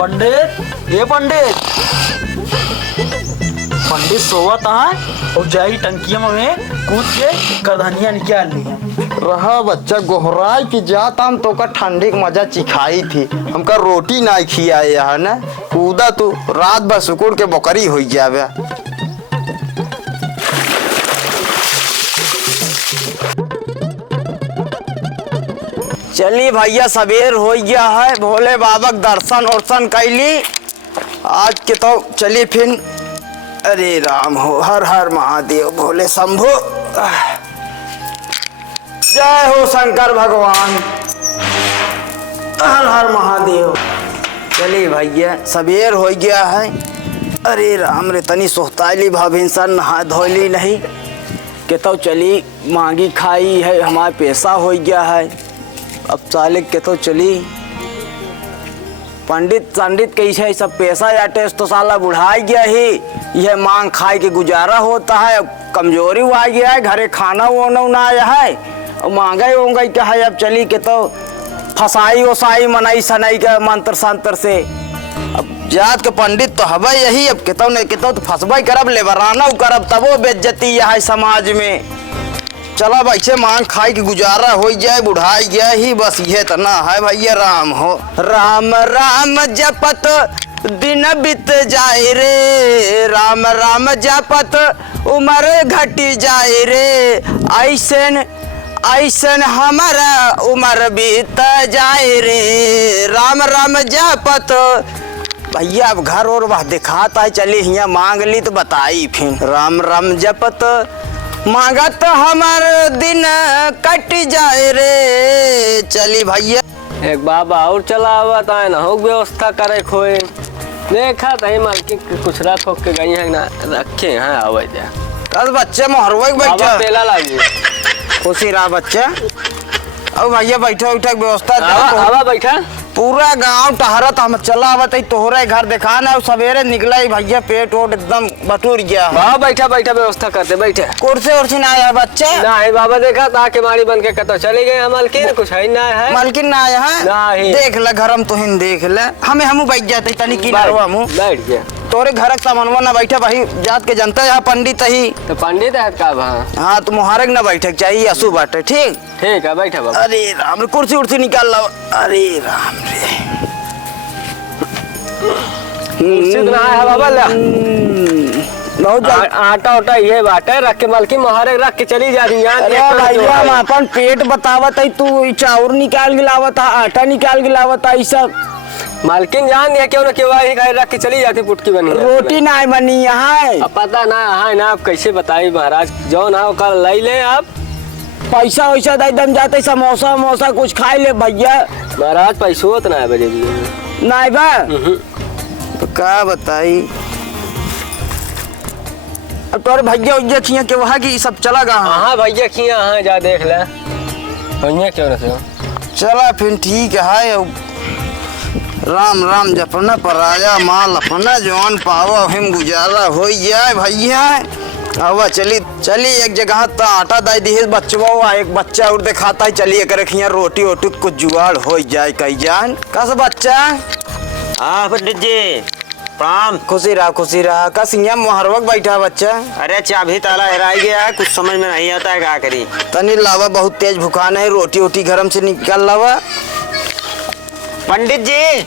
पंडित ये पंडित पंडित सोवत है और जाई टंकिया में कूद के करधनिया निकाल लिया। रहा बच्चा गोहराई की जात हम तो का ठंडी के मजा चिखाई थी हमका रोटी ना खियाए है ना कूदा तू रात भर सुकुड़ के बकरी हो जावे। चलिए भैया सवेर हो गया है भोले बाबा दर्शन वर्शन कैली आज के तो चलिए फिर। अरे राम हो हर हर महादेव भोले शंभु जय हो शंकर भगवान हर हर महादेव। चलिए भैया सवेर हो गया है। अरे राम रे तनी सोहताली भाभिंसन नहा धोली नहीं के तो चली मांगी खाई है हमारे पैसा हो गया है अब साले के तो चली पंडित कैसे सब पैसा याटे तो साला बुढ़ाई गया ही यह मांग खाए के गुजारा होता है कमजोरी आ गया है घरे खाना वाना ना आया है और महंगाई वंगाई क्या है अब चली के तो फसाई वसाई मनाई सनाई का मंत्र संतर से अब जात के पंडित तो हवा यही अब केतो नहीं केतो तो फसबाई करब लेबराना करब तबो बेइज्जती है समाज में। चला ऐसे मांग खाई की गुजारा हो जाए बुढ़ाई गया ही बस ये तो ना है भैया राम हो राम राम जपत दिन बीत जाए रे राम राम जपत उम्र घटी जाए रे ऐसन ऐसन हमारा उम्र बीत जाए रे राम राम जपत। भैया अब घर और वह दिखाता है चली हिया मांग ली तो बताई फिर राम राम जपत मांगत हमार दिन कट जाए रे। चली भैया एक बाबा और चला हुआ था ना हो व्यवस्था करे खोए देखा था मालकी कुछ रख हो के गई है ना रखे हैं आवे जा बस बच्चे मोहरवे बैठा पेला लागी खुशी रहा बच्चा अब भैया बैठा उठा व्यवस्था आवा बैठा पूरा गांव टहरत हम चला आवत तोहरे घर देखा ना सवेरे निकला भैया पेट वोट एकदम बटूर गया। बाबा बैठा बैठा व्यवस्था करते बैठे कुर्सी उर्सी ना आया बच्चा ना है बाबा देखा ताकि मारी बन के कतो चली गए मालकिन कुछ है ना है मालकिन ना आया है देख ले घर हम तुहिन देख ले हमें हमू बैठ जाते तनी की नरवा मुंह बैठ गया तोरे घर का मनवा ना बैठा भाई जात के जनता है पंडित ही तो पंडित है का हाँ तुम मुहारक ना बैठक चाहिए असु बाटे ठीक ठीक है बैठा बाबा। अरे राम कुर्सी उर्सी निकाल ला अरे राम रे कुर्सी ना है बाबा ला बहुत आटा उटा ये बाटे रख के मालकी मुहारक रख के चली जा रही है। अरे भैया हम अपन पेट बतावत है तू चाउर निकाल के लावत है आटा निकाल के लावत है सब मालकिन जान दिया क्यों ना क्यों रख के चली जाती पुटकी बनी रोटी ना बनी यहाँ अब पता ना है ना आप कैसे बताइए महाराज जो ना हो कल लाई ले आप पैसा वैसा एकदम जाते समोसा वमोसा कुछ खाए ले भैया महाराज पैसा उतना है बजे ना बा तो क्या बताई अब तोरे भैया उज्जा खिया के वहाँ की सब चला गा हाँ भैया खिया हाँ जा देख ले भैया क्यों ना चला फिर ठीक है राम राम जपना पराया माल अपना जवान पावा हिम गुजारा हो जाए भैया हवा चली चली एक जगह तो आटा दाई दी बच्चों एक बच्चा और दिखाता है चलिए कर रोटी वोटी कुछ जुगाड़ हो जाए कई जान कस बच्चा। हाँ पंडित जी प्रणाम। खुशी रहा कस यहाँ मुहरवक बैठा बच्चा। अरे चाबी ताला हेराई गया है कुछ समझ में नहीं आता है क्या करी। तनी लावा बहुत तेज भुखान है रोटी वोटी गरम से निकाल लावा। पंडित जी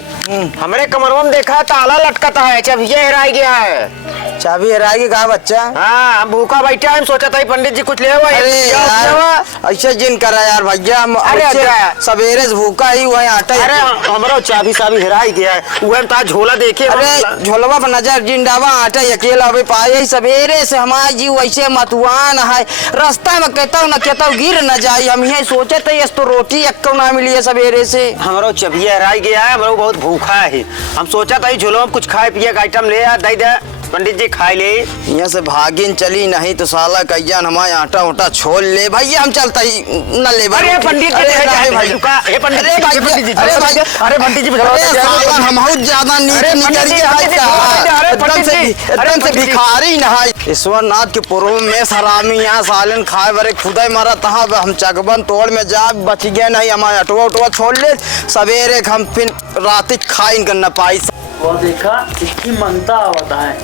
हमरे कमरवा में देखा ताला लटकता है चाबी हेराई गया है। चाबी हेराएगी कहा बच्चा। हाँ भूखा बैठा है सोचा था पंडित जी कुछ ले हुआ। अरे यार ऐसे जिन करा यार भैया अरे सवेरे से भूखा ही हुआ आटा। अरे हमारा चाबी हेराई गया है वह ता झोला देखे। अरे झोलवा पर नजर जिंडावा आटा अकेला अभी पाए सवेरे से हमारे जी वैसे मतवान है रास्ता में कहता गिर न जाये हम यही सोचे थे तो रोटी एक ना मिली है सवेरे से। हमारा चाबी हेराई गया है हमारा बहुत भूखा है हम सोचा था झोला में कुछ खाए पिए का आइटम ले दे दे पंडित जी खाए ले। यहाँ से भागिन चली नहीं तो साला कैजान हमारे आटा उटा छोड़ ले भैया हम चलता ही न ले। अरे पंडित जी अरे पंडित जी हम बहुत ज्यादा एकदम से भिखारी नहाय ईश्वरनाथ के पूर्व में सरामी यहाँ सालन खाए बरे खुदा मारा तहाँ हम चकबन तोड़ में जा बच गए नहीं हमारे अटवा उटवा छोड़ ले सवेरे हम फिर रात खाई कर न पाई। वो देखा इसकी मंगता आवता है,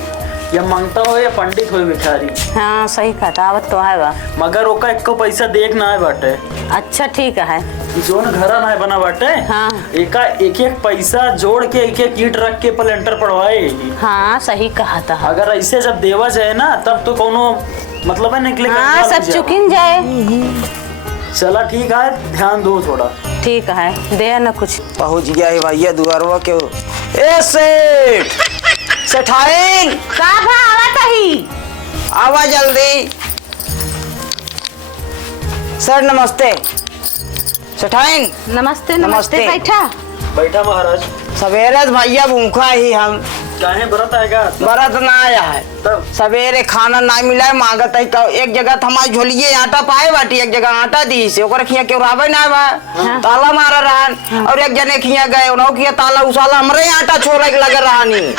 या मंगता हो या पंडित हो भिखारी, हाँ सही कहता आवत तो है बा। मगर ओका एको पैसा देख ना है बाटे, अच्छा ठीक है। जोन घरा ना बना बाटे। हाँ। एका एक एक पैसा जोड़ के एक एक ईट रख के प्लेंटर पड़वाएगी। हाँ सही कहा था। अगर ऐसे जब देवा जाए ना तब तो कोनो मतलब है निकले। हाँ सब चुकिन जाए। चला ठीक है, ध्यान दो थोड़ा। ठीक है, दे न कुछ। पहुंच गया है भैया दुआरवा के। ए सेठ, सेठाइन का भा आवत ही? आवा जल्दी। सर नमस्ते। सेठाइन नमस्ते नमस्ते। नमस्ते, बैठा। बैठा महाराज। सवेरे से भैया भूखा ही हम। चाहे व्रत आएगा बरत ना आया है, तब सवेरे खाना ना मिला है, मांगत है एक जगह हमारे झोलिए आटा पाए बाटी, एक जगह आटा दी से ओकर खिया के रावे ना बा। ताला मारा रहन और एक जने खिया गए उन्हों किया ताला उसाला हमरे आटा छोड़े के लगे रहनी।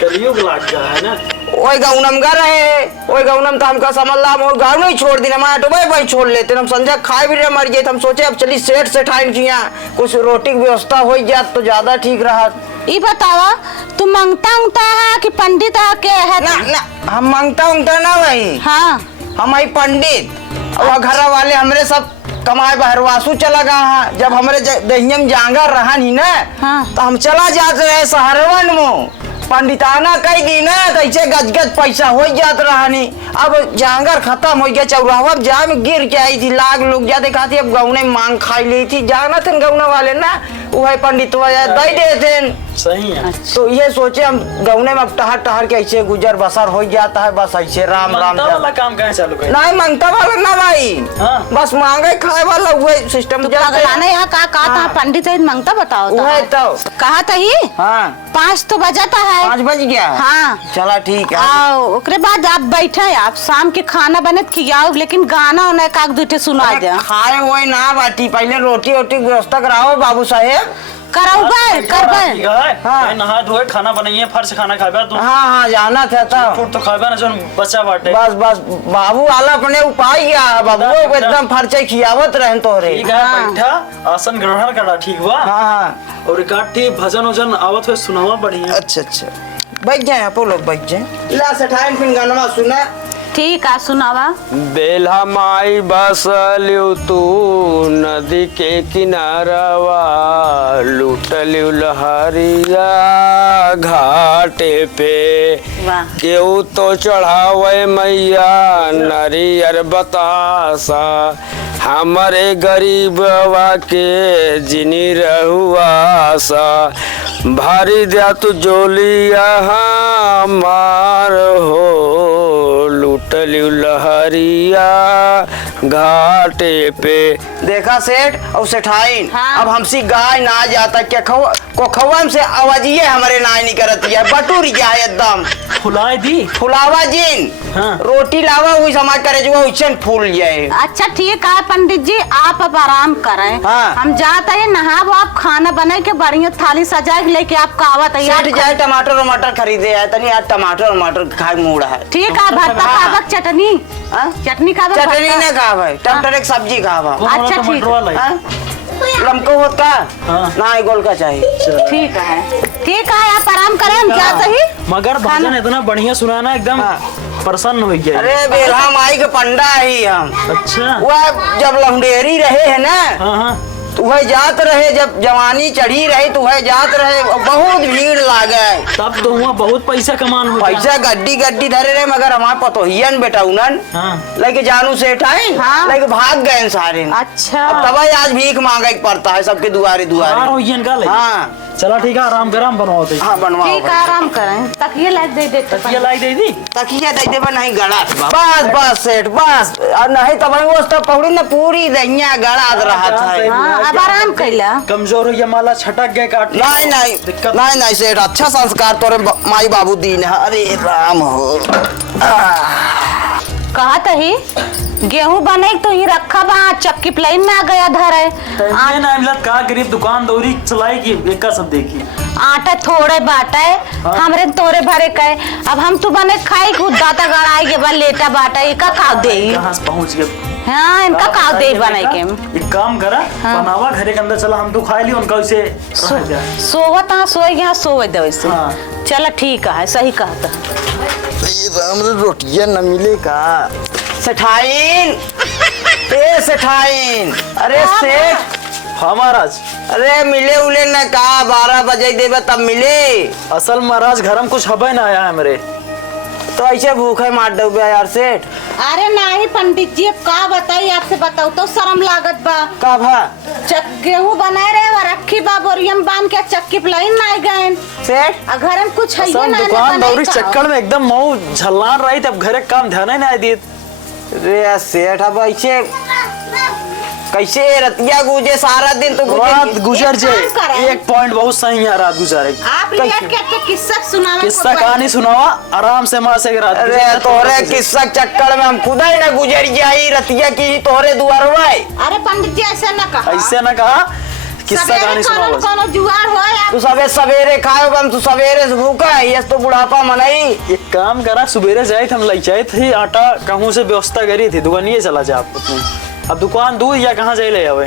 कलयुग लाग गया है ना। ओए गौनम गा रहे, ओए गौनम तो हमका समझ ला हम गाँव नहीं छोड़ दी, हमारे तो भाई छोड़ लेते हम संजय खाए भी रहे मर गए। हम सोचे अब चली सेठ से ठाइन किया कुछ रोटी की व्यवस्था हो जात तो ज्यादा ठीक रहा। ई बतावा तू मांगता उंगता है कि पंडित है के है? ना ना हम मांगता उंगता ना भाई। हाँ हम आई पंडित और घर वाले हमरे सब कमाए बहरवासु चला गया है। जब हमरे दहियम जांगा रहन ही ना। हाँ। तो हम चला जाते रहे शहरवन में पंडिताना कई दिन तो ऐसे गजगज पैसा हो जात रहनी। अब जांगर खत्म हो गया, चौराहा जाम गिर के आई थी, लाग लोग जा देखा थी। अब गौने मांग खाई ली थी, जाना थे गौना वाले ना वह पंडित दे देते। सही है। तो ये सोचे हम गौने में टहर टहर के ऐसे गुजर बसर हो जाता है, बस ऐसे राम राम वाला काम कहाँ चालू कर? नहीं मांगता वाला ना भाई। हाँ। बस मांगे खाए वाला वही सिस्टम पगलाने यहाँ का था पंडित है मांगता बताओ वही तो। कहा था ही? हाँ 5 तो बजाता है। 5 बज गया। हाँ चला ठीक है। आओ ओकरे बाद आप बैठे आप शाम के खाना बनत खियाओ, लेकिन गाना उन्हें काक दूठे सुना जा। खाए वही ना बाटी, पहले रोटी वोटी व्यवस्था कराओ बाबू साहेब। कराऊगा करबे। हाँ। नहा धोए खाना बनाइए, फर्श खाना खाबे तुम। हाँ हाँ जाना था फूट तो खाबे ना जो बच्चा बाटे। बस बस बाबू वाला अपने उपाय गया है, बाबू को एकदम फर्चे खियावत रहे तोरे। ठीक है बैठा, आसन ग्रहण करा ठीक बा। हाँ हाँ और इकट्ठी भजन वजन आवत हुए सुनावा बढ़िया। अच्छा अच्छा बैठ जाए आप लोग बैठ जाए। ला सेठाइन फिर गाना सुना। ठीक है सुनावा। बेल्हा माई बसल्यू तू नदी के किनारवा, लूटल्यू लहरिया घाटे पे। वाह। केहू तो चढ़ावे मैया नरियर बतासा, हमारे गरीबवा के जिनी रहुआसा। भारी दिया तू जोलिया हमार हो, लूटल्यू लहरिया घाटे पे। देखा सेठ और सेठाइन। हाँ। अब हमसी गाय ना जाता क्या कोखवन से आवाजिए हमारे नाय नहीं करती है, बटूर गया है एकदम फुलाए दी फुलावा जिन। हाँ। रोटी लावा हुई समाज करे जो उछन फूल जाए। अच्छा ठीक है पंडित जी आप अब आराम करें। हाँ। हम जाते हैं नहाब, आप खाना बना के बढ़िया थाली सजा के लेके आपका आवा तैयार। सेठ जाए टमाटर वमाटर खरीदे है तनी आज टमाटर वमाटर खाए मूड है। ठीक है भरता खाबक चटनी। हाँ? चटनी खाबक चटनी भरता। ने कहा भाई टमाटर एक सब्जी कहा भाई। अच्छा, ठीक। हाँ? लमको होता हाँ। ना गोल का चाहिए। ठीक है आप आराम करें, हम क्या सही। मगर भजन इतना बढ़िया सुनाना एकदम प्रसन्न हो गया। अरे बेलहा माई के पंडा ही हम। अच्छा। वह जब लौंडेरी रहे है ना हाँ हाँ तो वह जात रहे, जब जवानी चढ़ी रही तो वह जात रहे, बहुत भीड़ लागे। तब तो हुआ बहुत पैसा कमान हो। पैसा गड्डी गड्डी धरे रहे, मगर हमारे पतोहियन बेटा उनन हाँ। लेके जानू सेठ आए। हाँ। लेके भाग गए सारे। अच्छा अब तब आज भीख मांगे पड़ता है सबके दुआरे हाँ दुआरे। हो इनका ले। हाँ चला ठीक है, आराम गरम बनवाते। हाँ बनवाओ ठीक है आराम करें। तकिए लाइट दे देते ये लाई दे दी। तकिया दे देबा नहीं गड़ा। बस बस सेठ बस, और नहीं तो वो तो पौड़ी ना पूरी दहिया गड़ा रहा था। हाँ अब आराम कैला। कमजोर हो गया माला छटक गए काट। नहीं नहीं दिक्कत नहीं नहीं सेठ अच्छा संस्कार तोरे माई बाबू दीन है। अरे राम हो। कहा ही गेहूं बने तो ही रखा बा, चक्की प्लेन में आ गया धरे। ये ना मिलत का गरीब दुकान दौरी चलाई की एक का सब देखी। आटा थोड़े बाटा है। हाँ। हमरे तोरे भरे कहे अब हम तू बने खाई खुद दाता गड़ाई के बाद लेटा बाटा एक का खा दे। कहाँ से पहुँच गए हाँ इनका का दे बनाई के एक काम करा, बनावा घरे के अंदर चला, हम तो खा ली उनका उसे सोवत हाँ सोए गया सोए दे वैसे। हाँ। चला ठीक है, सही कहता। रोटियां न मिले का सेठाइन ए सेठाइन अरे सेठ। हाँ महाराज। अरे मिले उले न का 12 बजे देवे तब मिले। असल महाराज घर में कुछ हबे ना आया है मेरे, तो ऐसे भूखे मार दोगे यार सेठ। अरे नहीं पंडित जी, अब का बताइए आपसे, बताओ तो शर्म लागत बा। का भा गेहूं बनाए रहे और रखी बा बोरियम बांध के चक्की प्लाइन ना गए सेठ। घर में कुछ है असल ना दुकान दौरी चक्कर में एकदम मऊ झल्लान रही थी, अब घरे काम ध्यान ही नहीं दिए। रे सेठ अब ऐसे कैसे रतिया गुजे सारा दिन तो रात गुजर जाए। एक काम करें। एक पॉइंट बहुत सही है, रात गुजारे। आप लेट के किस्सा सुनावे। किस्सा कहानी सुनावा आराम से माँ से रात अरे गुजारे। तोरे किस्सा चक्कर में हम खुद ही ना गुजर जाई रतिया की तोरे दुआर हुए। अरे पंडित जी ऐसा ना कहा, ऐसे ना कहा, किस्सा कहानी सुनावा। कोनो जुआर हो या तू सबे सवेरे खाओ हम तू सवेरे से भूखा है, ये तो बुढ़ापा मनाई। एक काम करा, सुबेरे जाए थे हम ले जाए थे आटा, कहूँ से व्यवस्था करी थी, दुकानिए चला जाए आप। अब दुकान दूर या कहाँ जाए ले आवे।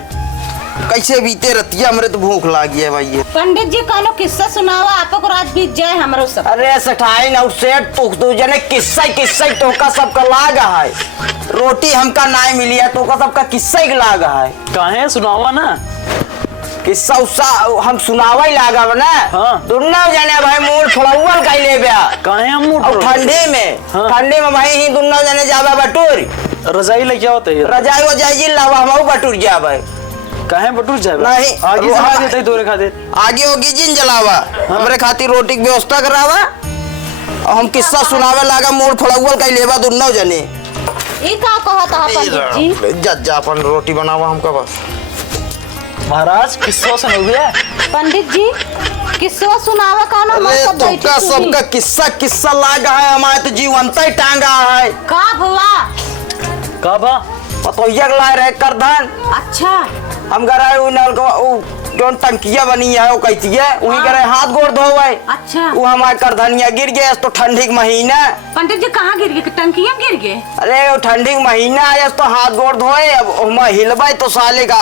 कैसे बीते रतिया हमरे तो भूख लागी है भाई। पंडित जी कोनो किस्सा सुनावा, आपको रात बीत जाए हमरो सब। अरे सठाई नौ सेठ तू जने किस्सा तो का सबका लागा है। रोटी हमका नहीं मिली है तो का सबका किस्सा ही लागा है। कहे सुनावा ना किस्सा उस्सा हम सुनावा ही लागा ना। हाँ। दुन्ना जाने भाई मूड फड़ौल का ले बया। कहे हम मूड और ठंडे में हाँ। ठंडे में भाई ही दुन्ना जाने जावा बटूर रजाई लेके होते है। रजाई वो जाई लावा हम बटूर जावे। कहे बटूर जाए नहीं, आगे वो जला हम- देते दोरे खा दे। आगे होगी जिन जलावा हमरे खातिर रोटी की व्यवस्था करावा और हम किस्सा सुनावे लागा मूड फड़ौल का लेवा दुन्ना जाने। ई का कहत है पंडित जी? जज्जा अपन रोटी बनावा हमका बस। महाराज किस्सा सुनोगे? पंडित जी किस्सा सुनावा कोनो अरे मतलब बैठी तुमका सबका किस्सा लागा है, हमारे तो जीवंत ही टांगा है। का भवा? का बा? पतोहिया के लाए रहे करधन अच्छा हम गए उ नल को जोन टंकिया बनी है वो कहती है उन्हीं करे हाथ गोड़ धोवे। अच्छा वो हमारे करधनिया गिर गए तो ठंडी के महीना। पंडित जी कहाँ गिर गए? टंकिया में गिर गए? अरे वो ठंडी के महीना है तो हाथ गोड़ धोए। अब मैं हिलवाई तो साले का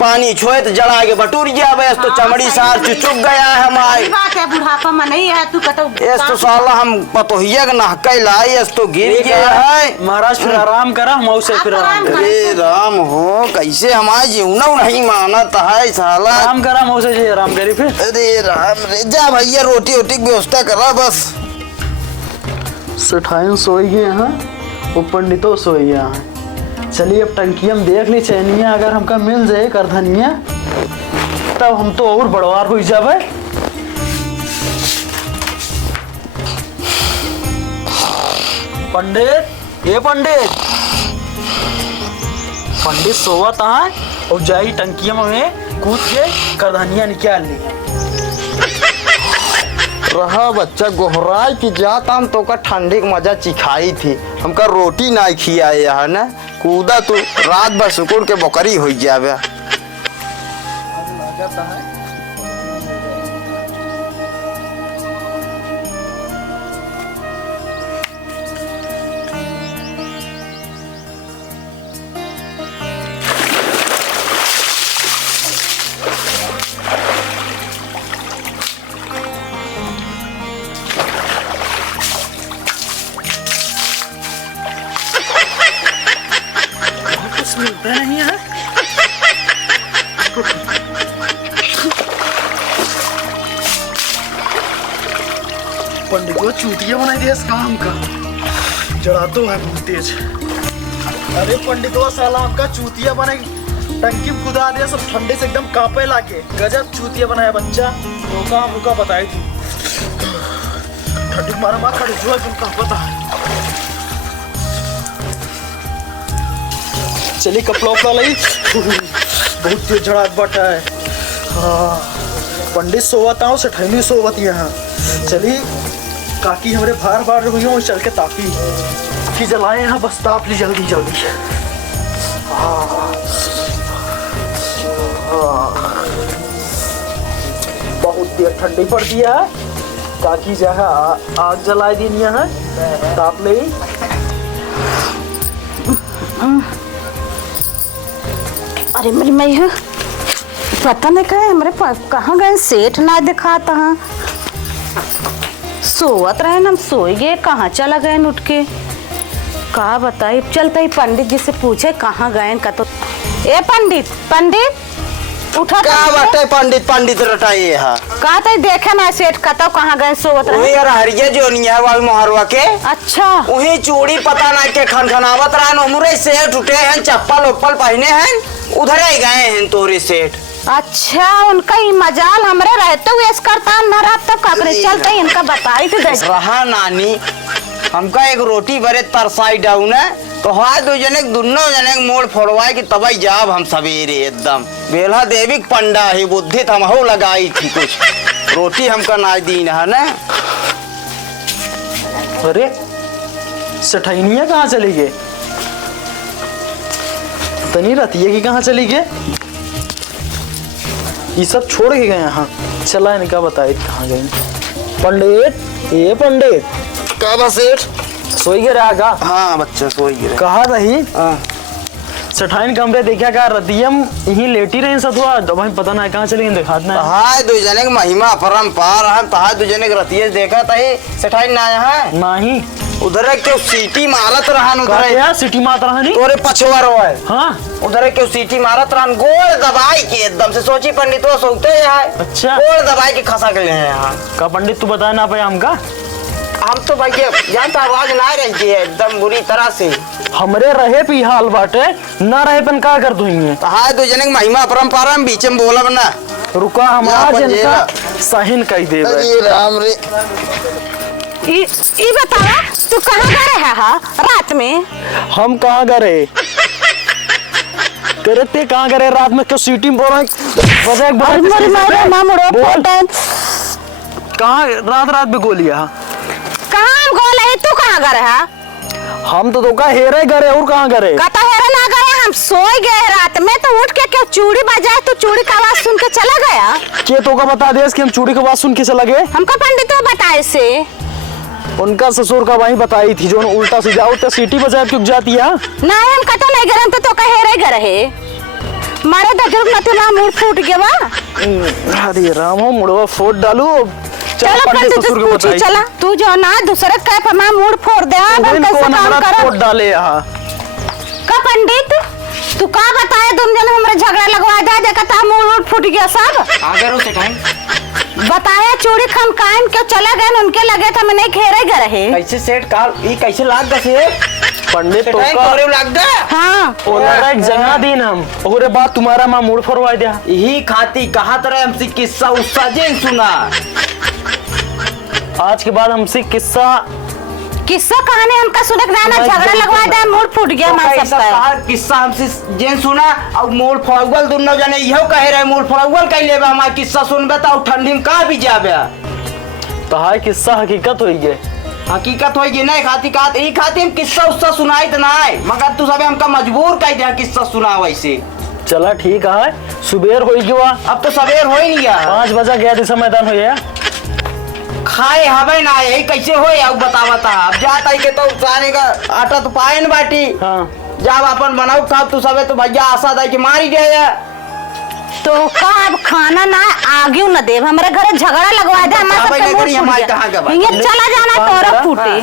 पानी छोए तो जला के बटूर गया बस तो चमड़ी सार चुचुक गया है हमारे। सही बात है, बुढ़ापा में नहीं है तू कहता। इस तो साला हम पतोहिया के नहके लाई इस तो गिर गया है। महाराज फिर आराम करा, मऊ से फिर आराम करा। अरे राम हो कैसे हमारे जीवना नहीं मानत है साला। आराम करा, मऊ से जी आराम करी फिर। अरे राम रे जा भैया रोटी वोटी की व्यवस्था करा बस। सेठाइन सोई गए यहाँ, वो पंडितों सोई गए यहाँ। चलिए अब टंकिया में देख ली चैनिया, अगर हमका मिल जाए करधनिया तब हम तो और बड़वार हो जावे। पंडित ये पंडित पंडित सोवा तहाँ और जाई टंकिया में कूद के करधनिया निकाल ली। रहा बच्चा गोहराई की जात हम तो का ठंडी की मजा चिखाई थी, हमका रोटी ना खियाए है ना। कूदा तू रात भर सुकुर के बकरी हो जावे। कुछ मिलता नहीं है। पंडित को चूतिया बनाई दिया इस काम का, जड़ा तो है बहुत तेज। अरे पंडित वो साला हमका चूतिया बनाई, टंकी में खुदा दिया, सब ठंडे से एकदम कांपे लाके। गजब चूतिया बनाया बच्चा, रुका बताई थी। ठंडी मारा मार खड़े जो एकदम कांपता है। चलिए कपड़ा उपड़ा लगी, बहुत तेज झड़ाक बटा है। हाँ पंडित सोवत आओ सेठैनी सोवत यहाँ। चलिए काकी हमारे बार बार हुई हो चल के तापी कि जलाए यहाँ, बस ताप ली जल्दी जल्दी। बहुत देर ठंडी पड़ दिया है, काकी जहाँ आग जला दी यहाँ ताप ले। अरे मेरी मैया, पता नहीं कहे हमारे पास कहाँ गए, सेठ ना दिखाता। हाँ सोवत रहे ना, हम सोई गए, कहाँ चला गए उठ के। कहा बताइए, चलते ही पंडित जी से पूछे कहाँ गए का। तो ए पंडित उठा का बाटे पंडित रटाइए हा कहा था देखे ना सेठ कतौ कहाँ गए सोवत रहे। वही यार हरिया जो नहीं है वाल मोहरवा के। अच्छा वही चूड़ी पता ना के खनखनावत रहन, उमरे सेठ उठे हैं, चप्पल उप्पल पहने हैं, उधर ही गए हैं तोरे सेठ। अच्छा उनका ही मजाल हमरे रहते हुए करता न रहा तब काकरे चलते इनका बताई थी रहा नानी हमका एक रोटी बरे तरसाई डाउन है तो हाँ दो जने दोनों जने मोड़ फोड़वाए कि तब जाब हम सवेरे एकदम बेला देवी पंडा ही बुद्धि हम हो लगाई थी कुछ रोटी हमका ना दीन है ना। अरे सठैनिया कहाँ चली गए? तनी रतिया की कहाँ चली गए? ये सब छोड़ के गए। हाँ चला इनका बताए कहाँ गए। पंडित ये पंडित का बस सेठ सोई गए रहा का? हाँ बच्चा सोई गिरे कहा रही सठाइन कमरे देखा का रतियम यही लेटी रही सतुआ तो भाई पता ना कहाँ चले गए दिखात ना। हाँ दो जने के महिमा परम्पार है तहा दो जने के रतिया देखा तही सठाइन ना है नहीं उधर क्यों सीटी मारत रहन उधर क्या सिटी मात रहनी तोरे पछवा रोए। हाँ उधर क्यों सीटी मारत रहन गोल दबाई के एकदम से सोची पंडित वो सोते है। अच्छा गोल दबाई के खसा के ले यहाँ का पंडित तू बता ना पाया हमका? हम तो भाई जानता आवाज ना रही है एकदम बुरी तरह से हमरे रहे पी हाल बाटे ना रहे पन का कर दूंगे। हाँ दो जने महिमा परम्परा में बीच में बोला बना रुका हमारा जिनका सहीन कही दे राम रे। ये बतावा तू कहाँ गए है हा रात में? हम कहाँ गए करते कहाँ गए रात में क्यों सीटी में बोल कहाँ रात रात में गोलियां कहाँ गोल है तू कहाँ गए है? हम तो का हेरे गए और कहाँ गए? कता हेरे ना गए, हम सोए गए रात में तो उठ के क्यों चूड़ी बजाए तो चूड़ी का आवाज सुन के चला गया। के तो का बता दे कि हम चूड़ी की आवाज सुन के चला गए? हमको पंडित तो बताए से उनका ससुर का वही बताई थी जो उल्टा सीधा उल्टा सीटी बजाए क्यों जाती है? नहीं हम कतो नहीं गए तो का हेरे गए मारे दजर न तो ना मुंह फूट गया वा। अरे राम हो मुड़वा फोड़ डालू। चलो पंडित ससुर को बताई चला तू जो ना दूसरे का पमा मुंह फोड़ दे हम कैसे काम करो फोड़ डाले यहाँ का पंडित तू का बताए तुम जन हमरे झगड़ा लगवा दे देखा था मुंह फूट गया सब आगे रो सेठाइन बताया चूड़ी खन कान क्यों चला गए उनके लगे था मैंने घेरे गए रहे कैसे सेठ का ये कैसे लाग गए पंडित तो का लाग गया। हाँ ओला एक जगह दिन हम और बात तुम्हारा मां मूड फोड़वा दिया यही खाती कहा तरह हमसे किस्सा उस्सा जेन सुना आज के बाद हमसे किस्सा कहानी हमका सुने ना झगड़ा लगवा दे मूड फूट गया मां सबका किस्सा हमसे जेन सुना और मूड फोड़वल दोनों जने इहो कहे रहे मूड फोड़वल कह लेबे हमार किस्सा सुनबे त ठंडी में का भी जाबे तो हाय किस्सा हकीकत होई गे हकीकत होगी नहीं खाती का ई खाती हम किस्सा उस्सा सुनाई त नहीं मगर तू सबे हमका मजबूर कर दे किस्सा सुना वैसे। चला ठीक है सुबेर होई गया अब तो सवेर हो ही नहीं गया 5 बजे गया दिशा मैदान होया खाए हवे ना यही कैसे हो अब बतावता अब जाता ही के तो जाने का आटा तो पाए न बाटी। हाँ जब अपन बनाऊ खाब तू सबे तो भैया आशा दाई के मारी गए तो का अब खाना ना आगे न देव हमारे घर झगड़ा लगवा दे हमारे चला जाना तोरा फूटे।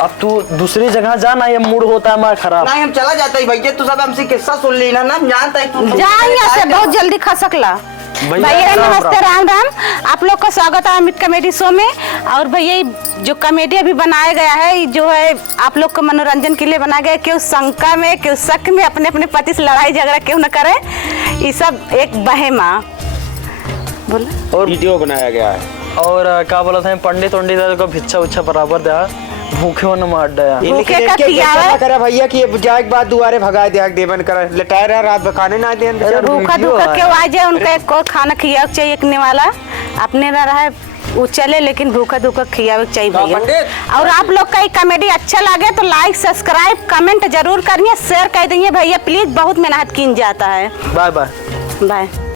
अब तू दूसरी जगह जाना ये मूड होता है हमारा खराब नहीं हम चला जाता है भैया तू सब हमसे किस्सा सुन ली ना जानता है जा यहाँ से बहुत जल्दी खा सकला। भैया नमस्ते राम राम आप लोग का स्वागत है अमित कॉमेडी शो में। और भैया जो कॉमेडी अभी बनाया गया है जो है आप लोग को मनोरंजन के लिए बनाया गया क्यों शंका में क्यों शक में अपने अपने पति से लड़ाई झगड़ा क्यों न करे ये सब एक बहेमा बोला और वीडियो बनाया गया है और क्या बोला था पंडित को भिच्छा उच्छा बराबर दिया भूखे न मार दिया भूखे का खियावे करे भैया कि जाए के बाद दुआरे भगा दे देवन कर लटाए रहा रात खाने ना दे भूखा धूखा क्यों आ जाए उनका एक को खाना खिया चाहिए एक वाला अपने ना रहा वो चले लेकिन भूखा धूखा खियावे चाहिए भैया। और आप लोग का कॉमेडी अच्छा लगे तो लाइक सब्सक्राइब कमेंट जरूर करिए शेयर कर दीजिए भैया प्लीज बहुत मेहनत की जाता है। Bye bye bye.